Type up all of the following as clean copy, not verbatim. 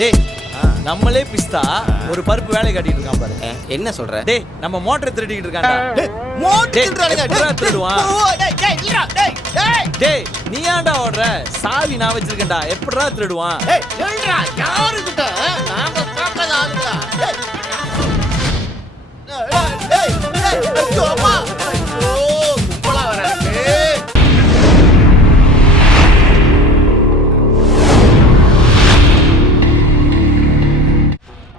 டேய் நம்மளே பிஸ்தா ஒரு பருப்பு வேலை காட்டிட்டு இருக்கான் பாரு. என்ன சொல்ற? டேய் நம்ம மோட்டரை திருடிக்கிட்டு இருக்கான்டா. திருடுவான். டேய் நீ ஏன்டா ஓடுற? சாவி நான் வச்சிருக்கேன்டா. எப்படிடா திருடுவான்?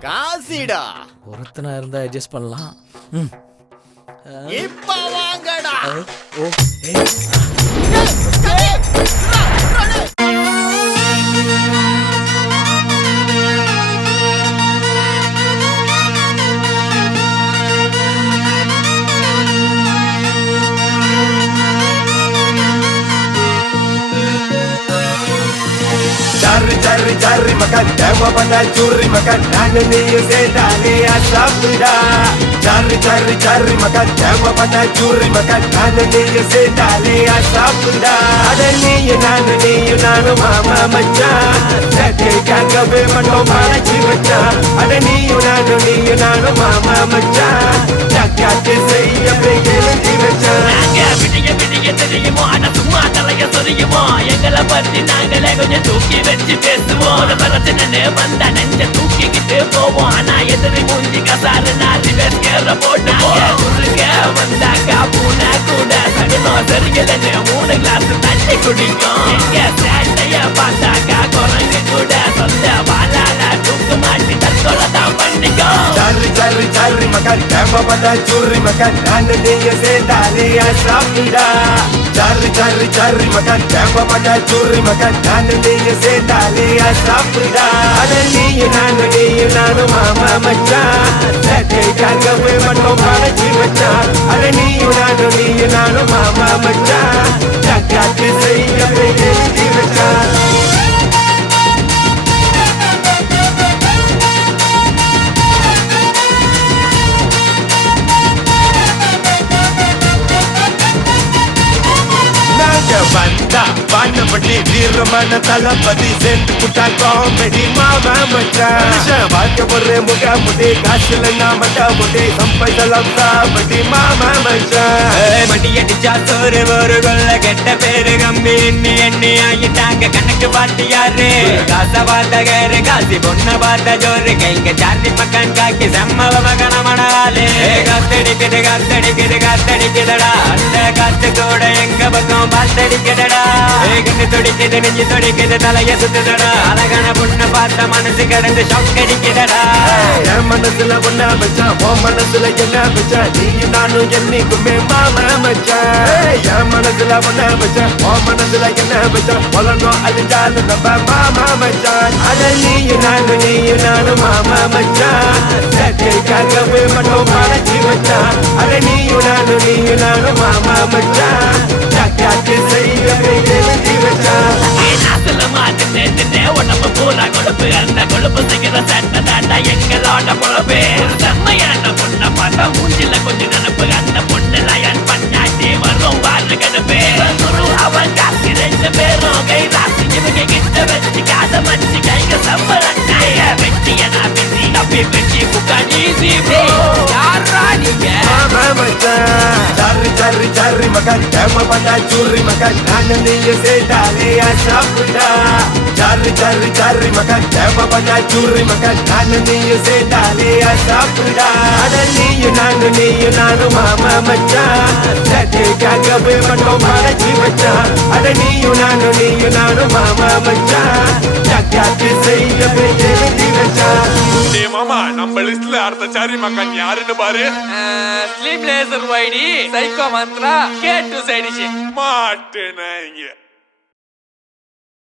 காசிடா ஒருத்தனா இருந்தா அட்ஜஸ்ட் பண்ணலாம். இப்ப வாங்கடா. ஓ Cari cari makan, dewa pandai curi makan, nana niya sedale asapda. Cari makan, dewa pandai curi makan, nana niya sedale asapda. Ada niya nanu mama macha, sete kagabe mano mana jiwacha. Ada niya nanu mama macha, jagat seiya pegele jiwacha. விடிய தெரியுமோ ஆனா சும்மா தலைய சொரியுமோ எங்களை பத்தி நாங்களே கொஞ்சம் தூக்கி வச்சு பேசுவோம். பிரச்சனை வந்தா நெஞ்ச தூக்கிக்கிட்டு போவோம். ஆனா எதிரி மூஞ்சி கசாரு நாலு பேர் போட்டு குறுக்க வந்தாக்கா பூனை கூட சகனம் சரிகலன்னு 3 கிளாஸ் தண்ணி குடிக்கும். எங்க சேட்டைய பார்த்தாக்கா குரங்கு கூட சொந்த வாழால தூக்கு மாட்டி தற்கொலை தான் பண்ணிக்கும். Cari makan, dewa pandai curi makan, nana niya sedale asapda. Cari makan, dewa pandai curi makan, nana niya sedale asapda. Ada niya nanu mama macha, sete kagabe mano mana jiwacha. Ada niya nanu mama macha, jagat seiya pegele jiwacha. Banda, banda pati வீரமான தளபதி சேர்ந்து குட்டா comedy மாமா மச்சான். வாழ்க்கை ஒரு முக முடி காசுல நாமட்டா முடி சம்பதம் சாபடி மாமா மச்சான். மடி அடிச்சா சோறு ஒரு கொள்ள கெட்ட பேரு கம்பி எண்ணி எண்ணி ஆகிட்டாங்க கணக்கு பாட்டு யாரு? காசை பார்த்த கேரு காசி பொண்ணை பார்த்த ஜோரு கைங்க சார்ஜி பக்கம் காக்கி செம்மவ மகன மணாலே. காத்தடிக்குதடா அந்த காத்து கூட எங்க பக்கம் பார்த்தடிக்குதடா. கண்ணு துடிக்குது நெஞ்சு துடிக்குது தலைய சுத்துதடா. அழகான பொண்ணை பார்த்த மனசு கடந்து ஷாக் அடிக்குதடா. என் மனசுல ஒன்னா மச்சான், உன் மனசுல என்ன மச்சான், நீயும் நானும் என்னைக்குமே மாமா மச்சான். என் மனசுல ஒன்னா மச்சான், உன் மனசுல என்ன மச்சான், உலகம் அழிஞ்சாலும் நம்ம மாமா மச்சான். அட நீயும் நானும் மாமா மச்சான், சேட்டைக்காகவே மட்டும் மறைச்சி வச்சான். அட நீயும் நானும் மாமா மச்சான், ஜக்காத்து செய்யவே எழுதி வச்சான். நாசுல மாட்டு நேர்த்துட்டே உடம்பு பூரா கொழுப்பு அந்த கொழுப்பு செய்கிற சட்டை தாண்டா எங்களோட பொழப்பு. செம்மையான பொண்ணை பார்த்தா மூஞ்சில கொஞ்சம் நினப்பு அந்த பொண்ணுல என் பண்ணாட்டி வரும் வாரு கடுப்பு. அவன் காசு 2 பேரும் கை ராசி இவங்க கிட்ட வச்சு காதை மச்சு கைங்க சம்பளம் வெட்டியனா பிசி தப்பி வெட்டி புக்காடி யாரா நீங்க? மாமா மச்சான். Cari makan, dewa pandai curi makan, nana niya sedale asapda. Cari makan, dewa pandai curi makan, nana niya sedale asapda. Ada niya nanu mama macha, sete kagabe mano mana jiwacha. Ada niya nanu mama macha, jagat seiya pegele jiwacha. டேய் மாமா, நம்ம லிஸ்ட்ல அடுத்த sorry மக்கான் யாருன்னு பாரு. Sleep laser வைடி psycho Mantra கேட்டு சைடிஷி மாட்டேனாங்க.